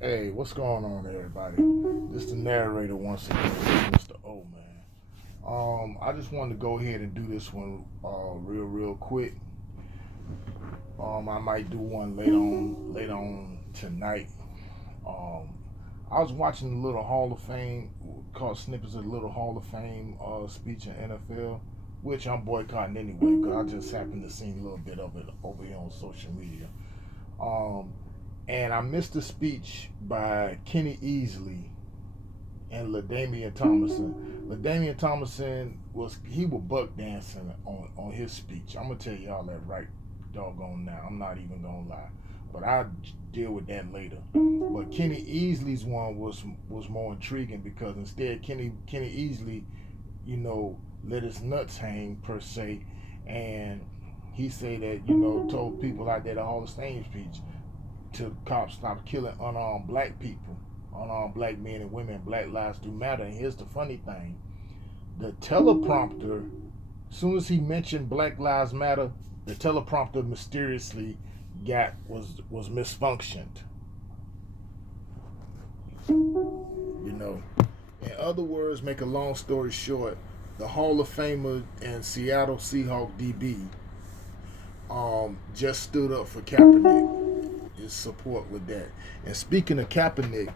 Hey, what's going on, everybody? This is the narrator once again, Mr. O, man. I just wanted to go ahead and do this one real quick. I might do one later on tonight. Um, I was watching the little Hall of Fame, called snippets of the little Hall of Fame speech in NFL, which I'm boycotting anyway because I just happened to see a little bit of it over here on social media. Um, and I missed the speech by Kenny Easley and LaDainian Tomlinson. LaDainian Tomlinson was buck dancing on his speech. I'm gonna tell y'all that right doggone now. I'm not even gonna lie, but I'll deal with that later. But Kenny Easley's one was more intriguing because instead Kenny Easley, let his nuts hang per se, and he said that told people out there the Hall of Fame speech to cops stop killing unarmed black people, unarmed black men and women. Black lives do matter. And here's the funny thing: the teleprompter, as soon as he mentioned Black Lives Matter, the teleprompter mysteriously got was misfunctioned. You know, in other words, make a long story short, the Hall of Famer and Seattle Seahawk DB just stood up for Kaepernick. His support with that. And speaking of Kaepernick,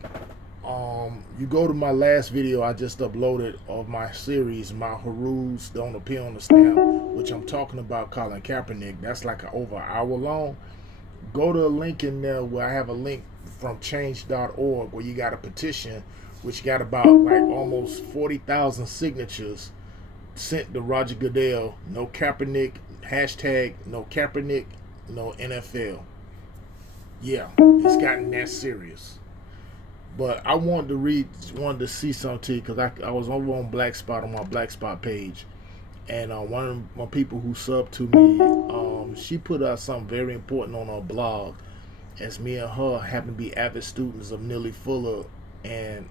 you go to my last video I just uploaded of my series, My Haroos Don't Appear on the Stamp, which I'm talking about Colin Kaepernick. That's like over an hour long. Go to a link in there where I have a link from change.org where you got a petition which got about like almost 40,000 signatures sent to Roger Goodell. No Kaepernick, hashtag no Kaepernick, no NFL. Yeah, it's gotten that serious. But I wanted to see something to you because I was over on Black Spot on my Black Spot page, and one of my people who subbed to me, she put out something very important on her blog, as me and her happen to be avid students of Neely Fuller and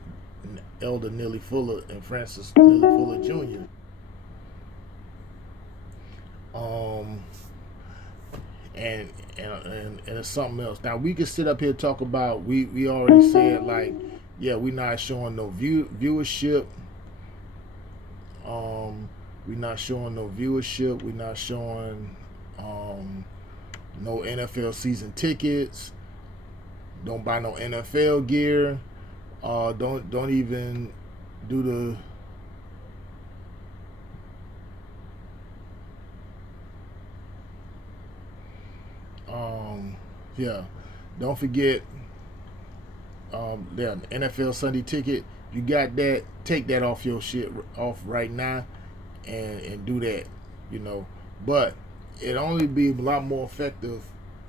Elder Neely Fuller and Francis Neely Fuller Jr. Um, and it's something else. Now we can sit up here and talk about we already said like yeah we're not showing no viewership. Um, we're not showing no viewership. We're not showing um, no NFL season tickets. Don't buy no NFL gear. Don't even do the yeah. Don't forget the NFL Sunday ticket. You got that? Take that off your shit off right now, and do that. You know, but it only be a lot more effective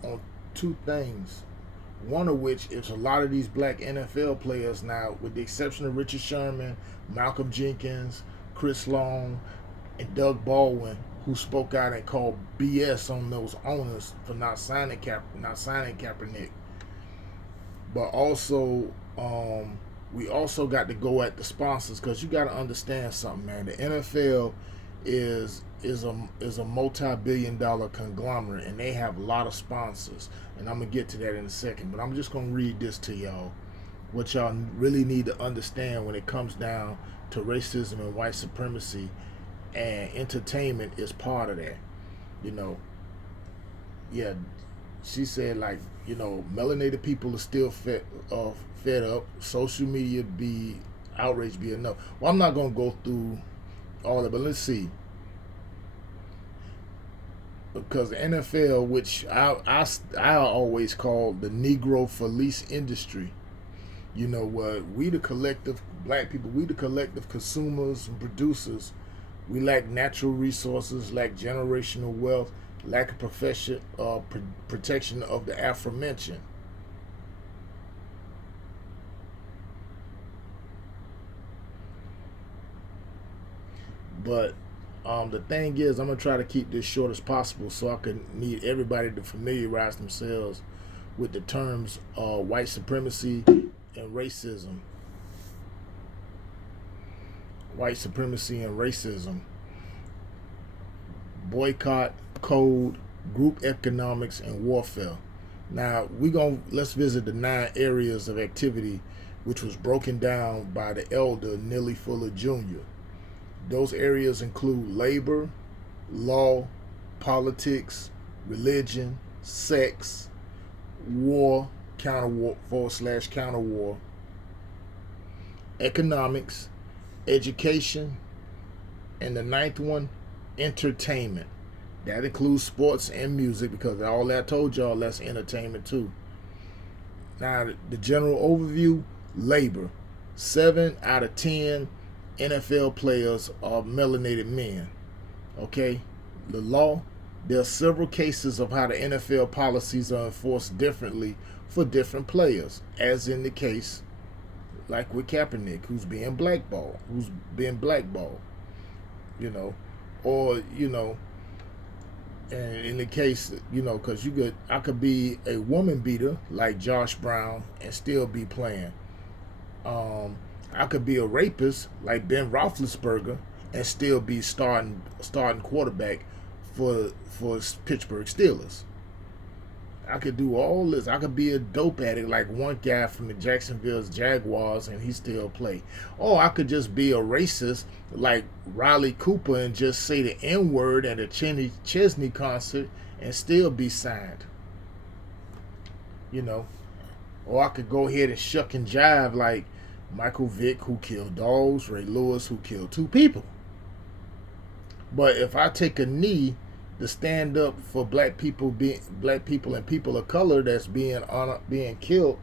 on two things. One of which is a lot of these black NFL players now, with the exception of Richard Sherman, Malcolm Jenkins, Chris Long, and Doug Baldwin, who spoke out and called BS on those owners for not signing Kaepernick. But also, we also got to go at the sponsors because you got to understand something, man. The NFL is a multi-billion-dollar conglomerate, and they have a lot of sponsors. And I'm gonna get to that in a second, but I'm just gonna read this to y'all. What y'all really need to understand when it comes down to racism and white supremacy, and entertainment is part of that. You know, yeah, she said like melanated people are still fed up. Social media be outrage be enough. Well, I'm not gonna go through all of it, but let's see. Because the NFL, which I always call the Negro police industry, what we the collective black people, we the collective consumers and producers, we lack natural resources, lack generational wealth, lack of protection of the aforementioned. But the thing is, I'm gonna try to keep this short as possible so I can need everybody to familiarize themselves with the terms white supremacy and racism. White supremacy and racism, boycott, code, group economics, and warfare. Now let's visit the 9 areas of activity, which was broken down by the elder Neely Fuller Jr. Those areas include labor, law, politics, religion, sex, war, counter war / counter war, economics, education, and the 9th one, entertainment. That includes sports and music, because all that I told y'all, that's entertainment too. Now, the general overview: labor. 7 out of 10 NFL players are melanated men. Okay? The law: there are several cases of how the NFL policies are enforced differently for different players, as in the case like with Kaepernick, who's being blackballed, you know, or, and in the case, because I could be a woman beater like Josh Brown and still be playing. I could be a rapist like Ben Roethlisberger and still be starting quarterback for Pittsburgh Steelers. I could do all this. I could be a dope addict like one guy from the Jacksonville Jaguars and he still play. Or I could just be a racist like Riley Cooper and just say the N-word at a Chesney concert and still be signed. Or I could go ahead and shuck and jive like Michael Vick, who killed dogs, Ray Lewis, who killed 2 people. But if I take a knee to stand up for black people and people of color that's being killed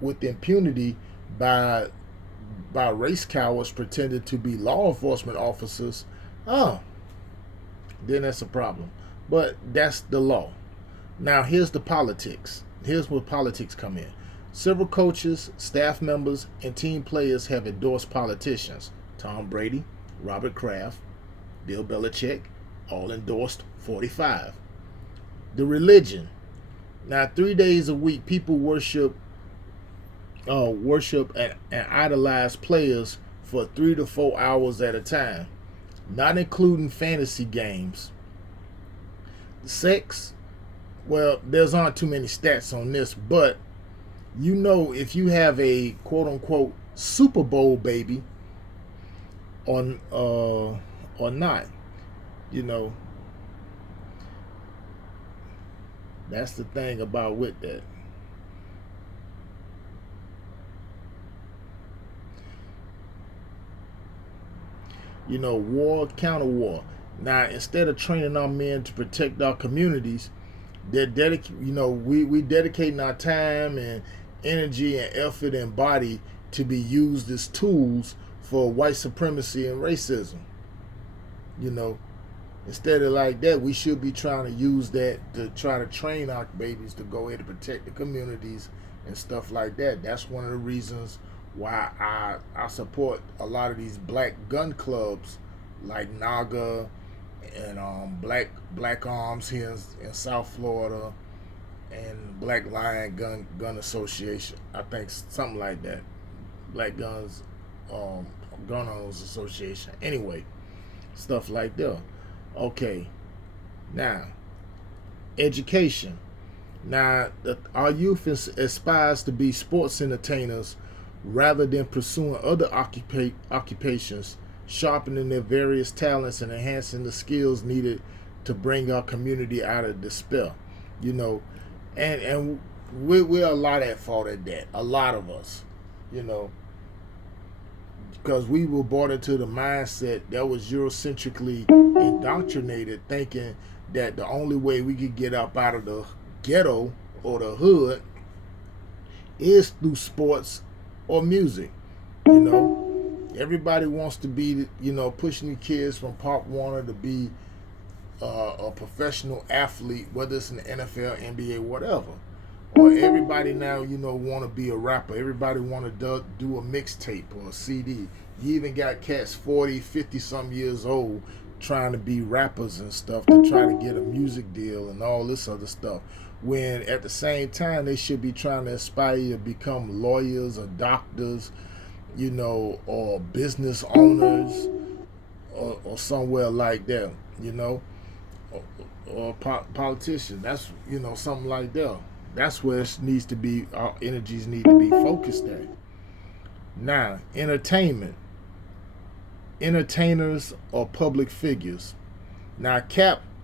with impunity by race cowards pretending to be law enforcement officers, then that's a problem. But that's the law. Now here's the politics. Here's where politics come in. Several coaches, staff members, and team players have endorsed politicians. Tom Brady, Robert Kraft, Bill Belichick, all endorsed 45. The religion. Now 3 days a week, people worship and idolize players for 3 to 4 hours at a time, not including fantasy games. Sex. Well, there's aren't too many stats on this, but if you have a quote unquote Super Bowl baby or not, that's the thing about with that. War, counter war. Now, instead of training our men to protect our communities, they're we dedicating our time and energy and effort and body to be used as tools for white supremacy and racism. Instead of like that, we should be trying to use that to try to train our babies to go ahead and protect the communities and stuff like that. That's one of the reasons why I support a lot of these black gun clubs like NAGA and Black Arms here in South Florida and Black Lion Gun Association. I think something like that. Black Guns Gun Owners Association. Anyway, stuff like that. Okay, now education. Now our youth aspires to be sports entertainers rather than pursuing other occupations, sharpening their various talents and enhancing the skills needed to bring our community out of despair. And we're a lot at fault at that. A lot of us, because we were brought into the mindset that was Eurocentrically indoctrinated, thinking that the only way we could get up out of the ghetto or the hood is through sports or music. Everybody wants to be, pushing the kids from Pop Warner to be a professional athlete, whether it's in the NFL, NBA, whatever. Or everybody now, want to be a rapper. Everybody want to do a mixtape or a CD. You even got cats 40, 50-something years old trying to be rappers and stuff to try to get a music deal and all this other stuff. When at the same time, they should be trying to aspire to become lawyers or doctors, or business owners or somewhere like that, or politicians. That's, something like that. That's where it needs to be. Our energies need to be focused at. Now, entertainment, entertainers or public figures. Now,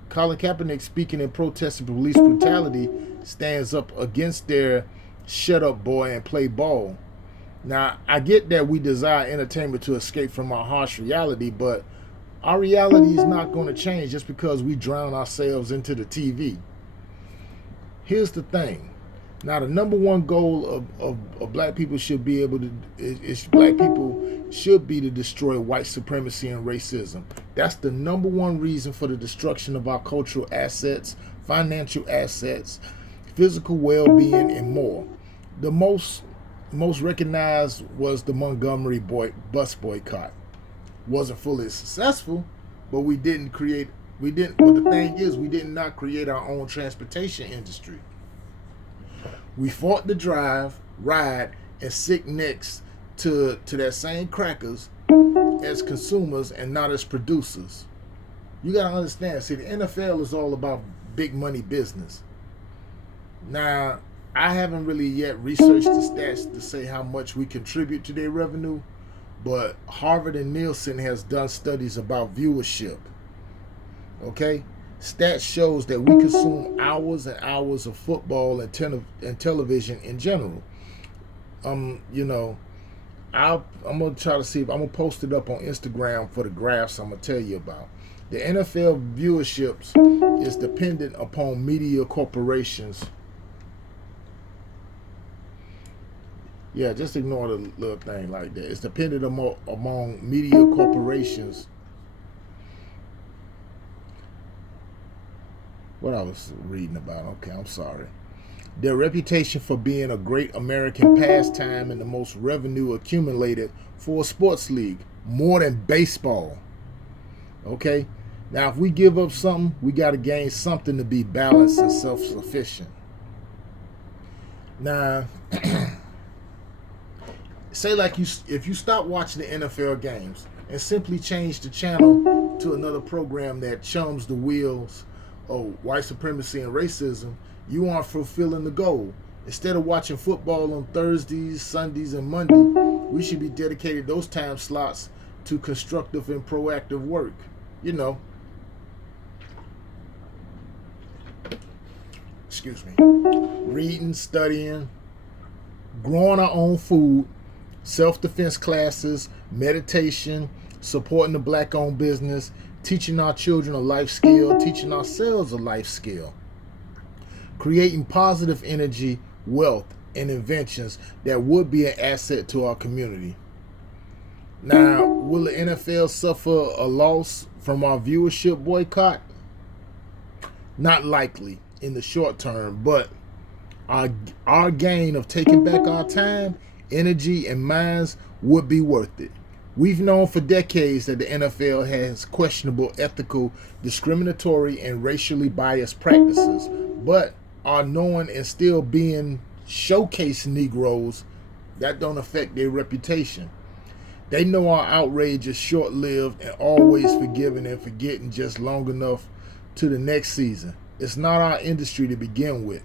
Colin Kaepernick, speaking in protest of police brutality, stands up against their "shut up, boy, and play ball." Now, I get that we desire entertainment to escape from our harsh reality, but our reality is not going to change just because we drown ourselves into the TV. Here's the thing. Now, the number one goal of black people should be able to is black people should be to destroy white supremacy and racism. That's the number one reason for the destruction of our cultural assets, financial assets, physical well-being, and more. The most recognized was the Montgomery bus boycott. Wasn't fully successful, but we didn't create. We didn't. But the thing is, we did not create our own transportation industry. We fought the drive, ride, and sit next to that same crackers as consumers and not as producers. You gotta understand. See, the NFL is all about big money business. Now, I haven't really yet researched the stats to say how much we contribute to their revenue, but Harvard and Nielsen has done studies about viewership. Okay, stats shows that we consume hours and hours of football and television in general. You know, I'm gonna try to see if I'm gonna post it up on Instagram for the graphs I'm gonna tell you about. The NFL viewerships is dependent upon media corporations. Yeah, just ignore the little thing like that. It's dependent among media corporations. What I was reading about. Okay, I'm sorry. Their reputation for being a great American pastime and the most revenue accumulated for a sports league, more than baseball. Okay? Now, if we give up something, we got to gain something to be balanced and self-sufficient. Now, say like if you stop watching the NFL games and simply change the channel to another program that chums the wheels of white supremacy and racism, you aren't fulfilling the goal. Instead of watching football on Thursdays, Sundays, and Monday, we should be dedicated those time slots to constructive and proactive work. You know, excuse me, reading, studying, growing our own food, self-defense classes, meditation, supporting the black-owned business, teaching our children a life skill, teaching ourselves a life skill, creating positive energy, wealth, and inventions that would be an asset to our community. Now, will the NFL suffer a loss from our viewership boycott? Not likely in the short term, but our gain of taking back our time, energy, and minds would be worth it. We've known for decades that the NFL has questionable ethical, discriminatory, and racially biased practices, but are known and still being showcased Negroes that don't affect their reputation. They know our outrage is short-lived and always forgiving and forgetting just long enough to the next season. It's not our industry to begin with,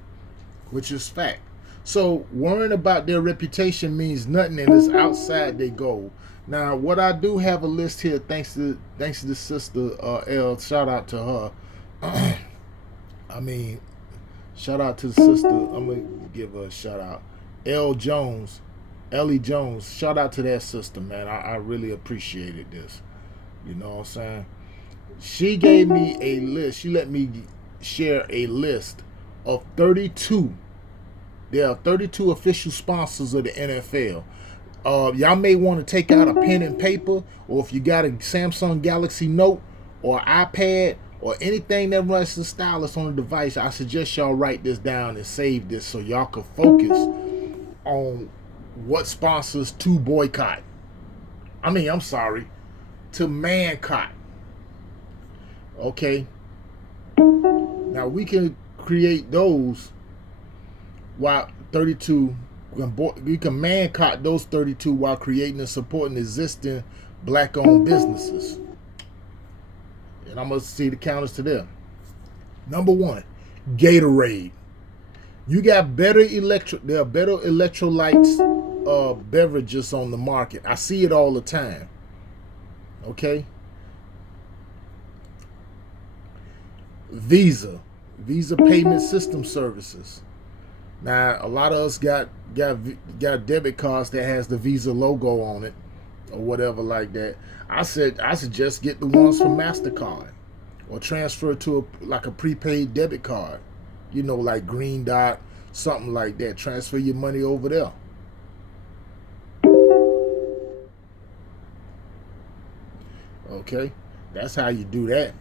which is fact. So worrying about their reputation means nothing and is outside their goal. Now, what I do have a list here, thanks to the sister L. Shout out to her. I mean, shout out to the sister. I'm gonna give her a shout out. Ellie Jones. Shout out to that sister, man. I really appreciated this. You know what I'm saying? She gave me a list. She let me share a list of 32. There are 32 official sponsors of the NFL. Y'all may want to take out a pen and paper, or if you got a Samsung Galaxy Note or iPad or anything that runs the stylus on the device, I suggest y'all write this down and save this so y'all can focus on what sponsors to boycott. To ManCott. Okay? Now we can create those while 32, we can ManCott those 32 while creating and supporting existing black-owned businesses. And I'm going to see the counters to them. Number one, Gatorade. You got there are better electrolytes beverages on the market. I see it all the time. Okay? Visa payment system services. Now, a lot of us got debit cards that has the Visa logo on it or whatever like that. I suggest get the ones from MasterCard or transfer to like a prepaid debit card. You know, like Green Dot, something like that. Transfer your money over there. Okay, that's how you do that.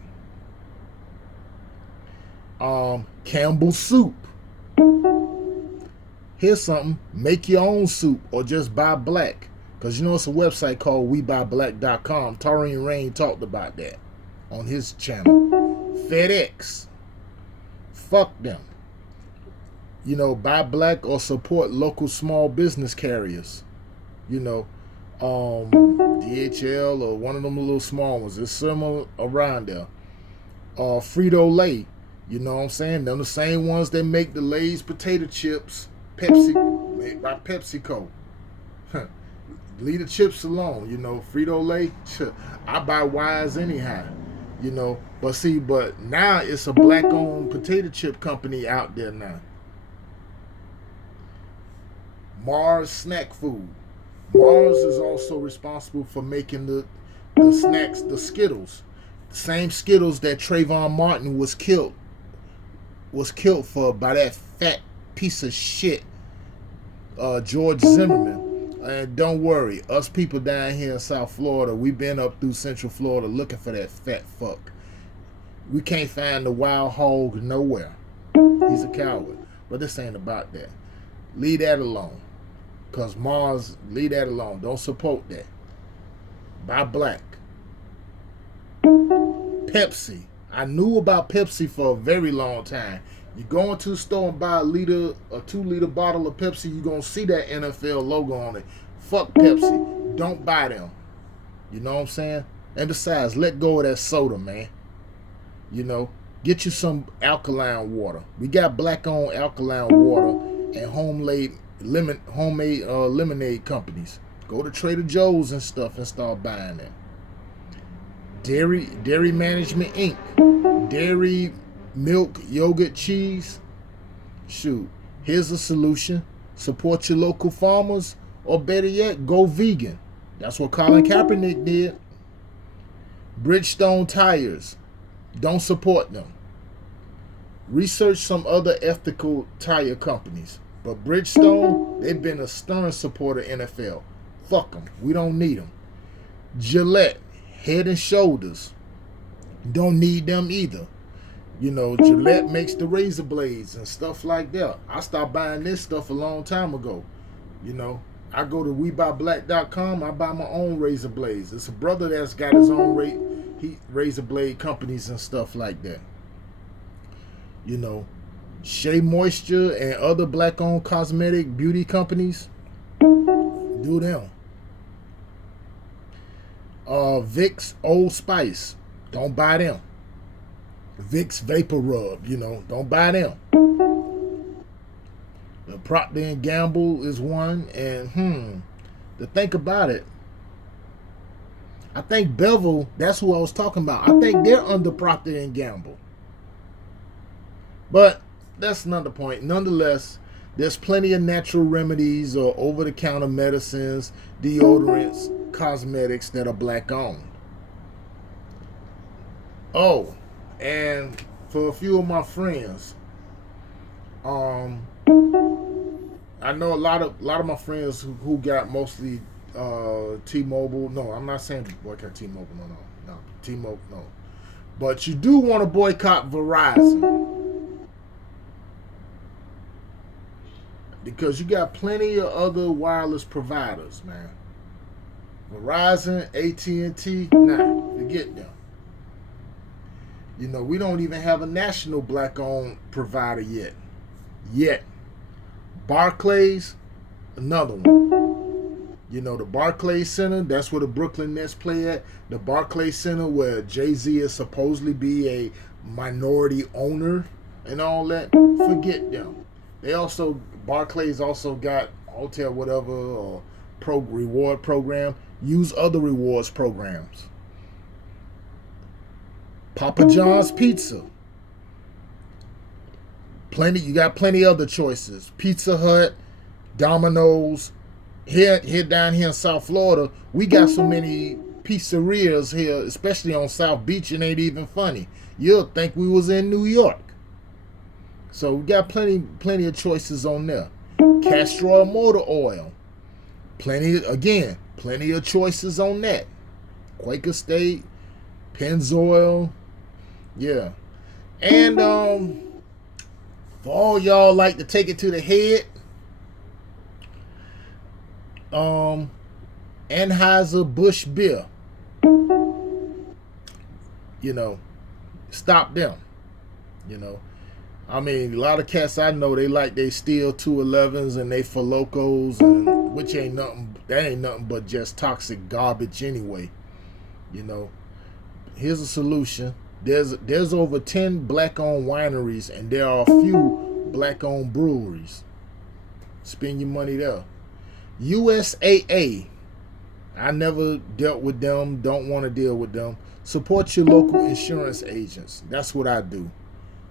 Campbell soup. Here's something. Make your own soup or just buy black. Because you know it's a website called WeBuyBlack.com. Torian Rain talked about that on his channel. FedEx. Fuck them. You know, buy black or support local small business carriers. You know, DHL or one of them little small ones. There's some around there. Frito-Lay. You know what I'm saying? They're the same ones that make the Lay's potato chips. Pepsi, made by PepsiCo. Leave the chips alone. You know, Frito-Lay. I buy Wise anyhow. You know, but now it's a black-owned potato chip company out there now. Mars Snack Food. Mars is also responsible for making the snacks, the Skittles. The same Skittles that Trayvon Martin was killed for by that fat piece of shit, George Zimmerman. And don't worry, us people down here in South Florida, we've been up through Central Florida looking for that fat fuck. We can't find the wild hog nowhere. He's a coward. But this ain't about that. Leave that alone. Because Mars, leave that alone. Don't support that. Buy black. Pepsi. I knew about Pepsi for a very long time. You go into the store and buy a 2-liter bottle of Pepsi, you're going to see that NFL logo on it. Fuck Pepsi. Don't buy them. You know what I'm saying? And besides, let go of that soda, man. You know, get you some alkaline water. We got black-owned alkaline water and homemade lemonade companies. Go to Trader Joe's and stuff and start buying that. Dairy Management Inc. Dairy, milk, yogurt, cheese. Shoot, here's a solution. Support your local farmers, or better yet, go vegan. That's what Colin Kaepernick did. Bridgestone Tires. Don't support them. Research some other ethical tire companies. But Bridgestone, they've been a stern supporter of NFL. Fuck them. We don't need them. Gillette, Head and Shoulders. Don't need them either. You know, Gillette makes the razor blades and stuff like that. I stopped buying this stuff a long time ago. You know, I go to WeBuyBlack.com. I buy my own razor blades. It's a brother that's got his own razor blade companies and stuff like that. You know, Shea Moisture and other black-owned cosmetic beauty companies, do them. Vicks Old Spice, don't buy them. Vicks Vapor Rub, you know, don't buy them. The Procter & Gamble is one, and to think about it, I think Bevel, that's who I was talking about. I think they're under Procter & Gamble. But that's another point. Nonetheless, there's plenty of natural remedies or over-the-counter medicines, deodorants, cosmetics that are black-owned. Oh, and for a few of my friends, I know a lot of my friends who got mostly T-Mobile. No, I'm not saying boycott T-Mobile. No, T-Mobile, no. But you do want to boycott Verizon. Because you got plenty of other wireless providers, man. Verizon, AT&T, nah, forget them. You know, we don't even have a national black-owned provider yet. Barclays, another one. You know, the Barclays Center, that's where the Brooklyn Nets play at. The Barclays Center where Jay-Z is supposedly be a minority owner and all that. Forget them. They also Barclays also got hotel whatever or reward program. Use other rewards programs. Papa John's Pizza. Plenty. You got plenty other choices. Pizza Hut, Domino's. Here down here in South Florida, we got so many pizzerias here, especially on South Beach, it ain't even funny. You'll think we was in New York. So we got plenty of choices on there. Castor Oil Motor Oil. Plenty of choices on that. Quaker State, Pennzoil. Yeah. And for all y'all like to take it to the head, Anheuser-Busch beer. You know, stop them. You know, I mean, a lot of cats I know, they like they Steel 211s and they Locos, and which ain't nothing. That ain't nothing but just toxic garbage anyway. You know, here's a solution. There's over 10 black-owned wineries, and there are a few black-owned breweries. Spend your money there. USAA. I never dealt with them. Don't want to deal with them. Support your local insurance agents. That's what I do.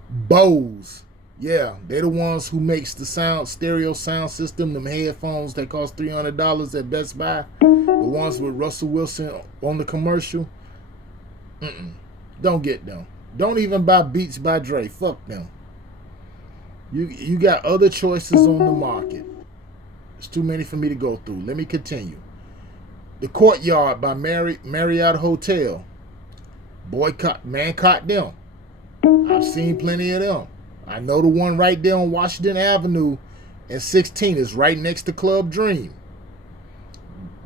Bose. Yeah, they're the ones who makes the stereo sound system, them headphones that cost $300 at Best Buy. The ones with Russell Wilson on the commercial. Don't get them. Don't even buy Beats by Dre. Fuck them. You got other choices on the market. It's too many for me to go through. Let me continue. The Courtyard by Marriott Hotel. Boycott, ManCott them. I've seen plenty of them. I know the one right there on Washington Avenue and 16 is right next to Club Dream.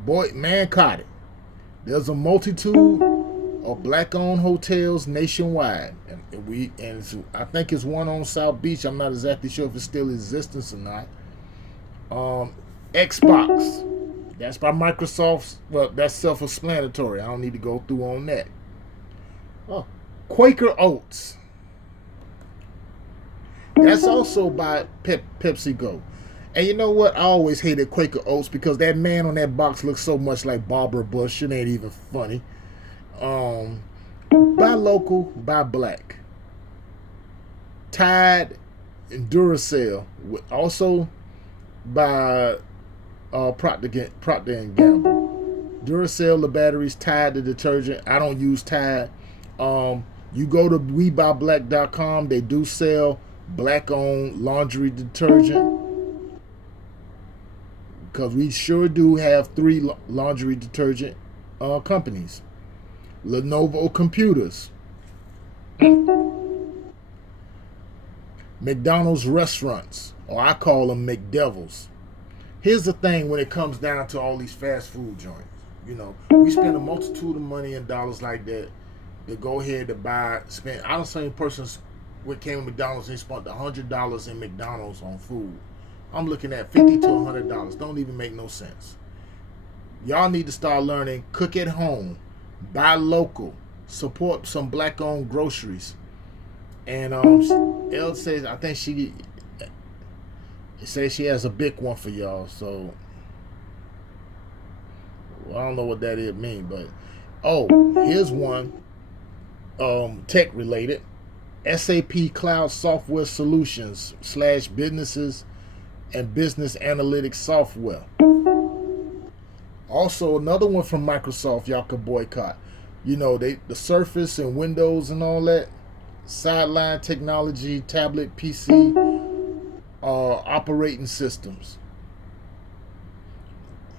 ManCott it. There's a multitude of black-owned hotels nationwide, and I think it's one on South Beach. I'm not exactly sure if it's still in existence or not. Xbox. That's by Microsoft. Well, that's self-explanatory. I don't need to go through on that. Oh, Quaker Oats. That's also by PepsiCo. And you know what? I always hated Quaker Oats because that man on that box looks so much like Barbara Bush. It ain't even funny. Buy local, buy black. Tide and Duracell. Also by Procter & Gamble. Duracell the batteries, Tide the detergent. I don't use Tide. You go to WeBuyBlack.com. They do sell black-owned laundry detergent, because we sure do have 3 laundry detergent companies. Lenovo computers. McDonald's restaurants, or I call them McDevils. Here's the thing when it comes down to all these fast food joints. You know, we spend a multitude of money and dollars like that to go ahead to spend. I don't see a person what came to McDonald's and spent $100 in McDonald's on food. I'm looking at $50 to $100. Don't even make no sense. Y'all need to start learning. Cook at home. Buy local. Support some black-owned groceries. And Elle says, I think she says she has a big one for y'all. So I don't know what that mean, but here's one. Tech related. SAP Cloud Software Solutions / businesses and business analytics software. Also, another one from Microsoft y'all could boycott. You know, the Surface and Windows and all that. Sideline technology, tablet, PC, operating systems.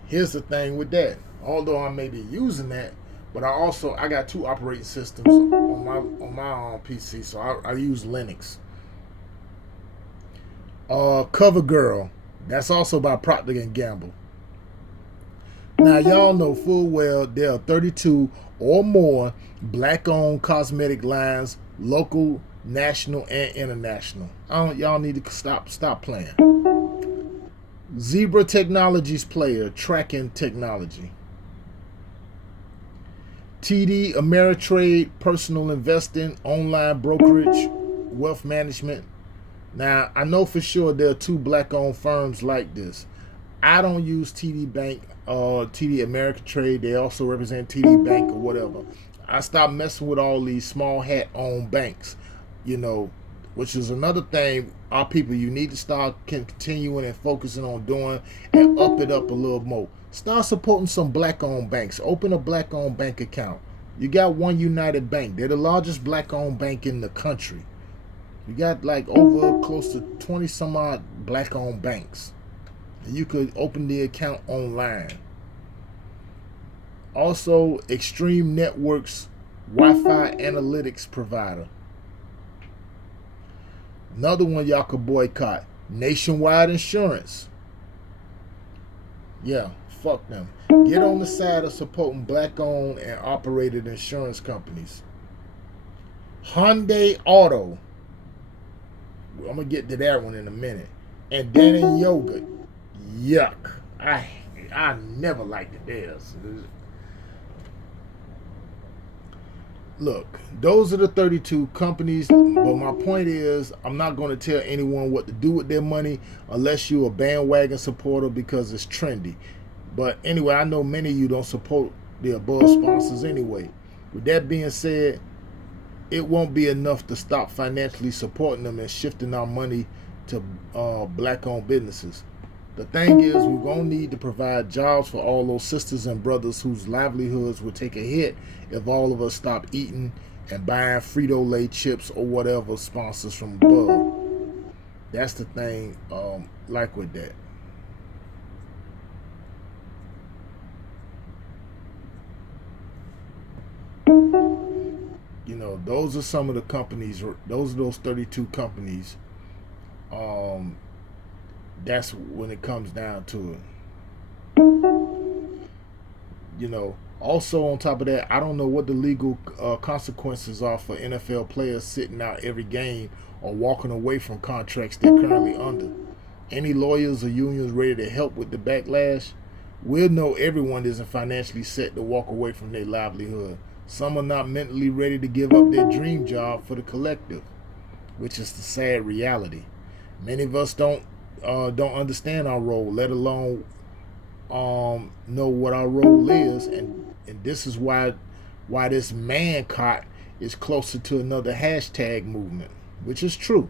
Here's the thing with that. Although I may be using that, but I got 2 operating systems on my PC, so I use Linux. CoverGirl, that's also by Procter & Gamble. Now y'all know full well there are 32 or more black-owned cosmetic lines, local, national, and international. Y'all need to stop playing. Zebra Technologies player, tracking technology. TD Ameritrade, personal investing, online brokerage, wealth management. Now, I know for sure there are two black-owned firms like this. I don't use TD Bank or TD American Trade. They also represent TD Bank or whatever. I stopped messing with all these small hat owned banks, you know, which is another thing our people you need to start continuing and focusing on doing and up it up a little more. Start supporting some black owned banks. Open a black owned bank account. You got One United Bank. They're the largest black owned bank in the country. You got like over close to 20 some odd black owned banks. You could open the account online. Also, Extreme Networks Wi-Fi analytics provider. Another one y'all could boycott. Nationwide Insurance. Yeah, fuck them. Get on the side of supporting black-owned and operated insurance companies. Hyundai Auto. I'm gonna get to that one in a minute. And Dannon Yogurt. Yuck. I never liked theirs. Look, those are the 32 companies, but my point is, I'm not going to tell anyone what to do with their money unless you're a bandwagon supporter because it's trendy. But anyway, I know many of you don't support the above sponsors anyway. With that being said, it won't be enough to stop financially supporting them and shifting our money to black-owned businesses. The thing is, we're going to need to provide jobs for all those sisters and brothers whose livelihoods will take a hit if all of us stop eating and buying Frito-Lay chips or whatever sponsors from above. That's the thing, like with that. You know, those are some of the companies, those 32 companies. That's when it comes down to it. You know, also on top of that, I don't know what the legal consequences are for NFL players sitting out every game or walking away from contracts they're currently under. Any lawyers or unions ready to help with the backlash? We'll know everyone isn't financially set to walk away from their livelihood. Some are not mentally ready to give up their dream job for the collective, which is the sad reality. Many of us don't understand our role, let alone know what our role is, and this is why this ManCott is closer to another hashtag movement, which is true.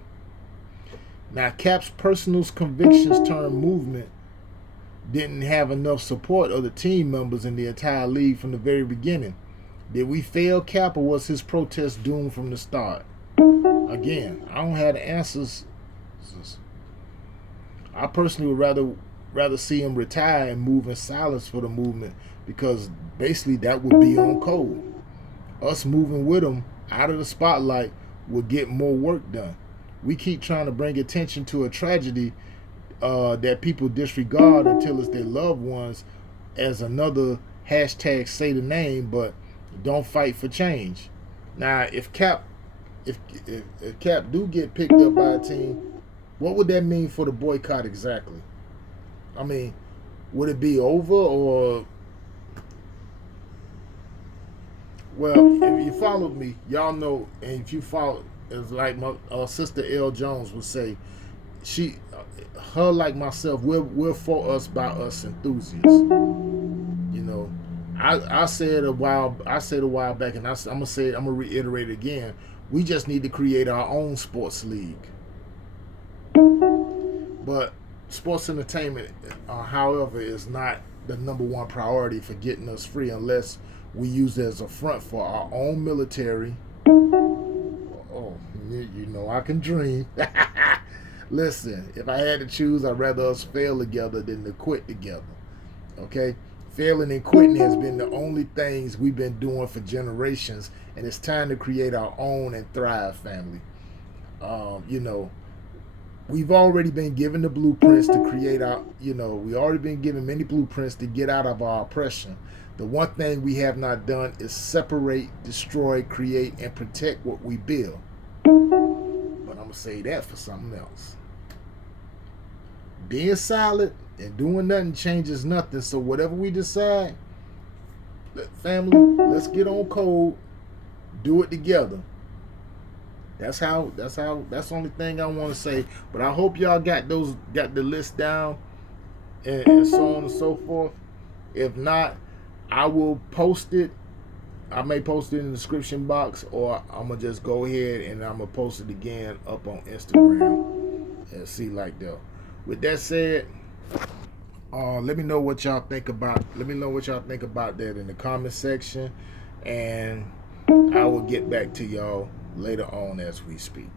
Now, Cap's personal convictions turned movement didn't have enough support of the team members in the entire league from the very beginning. Did we fail Cap, or was his protest doomed from the start? Again, I don't have the answers. I personally would rather see him retire and move in silence for the movement, because basically that would be on code. Us moving with him out of the spotlight would get more work done. We keep trying to bring attention to a tragedy that people disregard until it's their loved ones as another hashtag say the name, but don't fight for change. Now, if Cap do get picked up by a team, what would that mean for the boycott exactly? I mean, would it be over, or... Well, if you followed me, y'all know, and if you follow, it's like my sister L. Jones would say, her like myself, we're for us by us enthusiasts. You know, I said a while back, and I'm gonna reiterate it again. We just need to create our own sports league. But sports entertainment, however, is not the number one priority for getting us free unless we use it as a front for our own military. Oh, you know I can dream. Listen, if I had to choose, I'd rather us fail together than to quit together. Okay? Failing and quitting has been the only things we've been doing for generations, and it's time to create our own and thrive, family. You know, we've already been given the blueprints to create our, we already been given many blueprints to get out of our oppression. The one thing we have not done is separate, destroy, create, and protect what we build. But I'm going to say that for something else. Being silent and doing nothing changes nothing. So whatever we decide, family, let's get on code, do it together. That's the only thing I want to say. But I hope y'all got the list down, and so on and so forth. If not, I will post it. I may post it in the description box, or I'm gonna just go ahead and I'm gonna post it again up on Instagram and see like that. With that said, let me know what y'all think about. Let me know what y'all think about that in the comment section, and I will get back to y'all later on as we speak.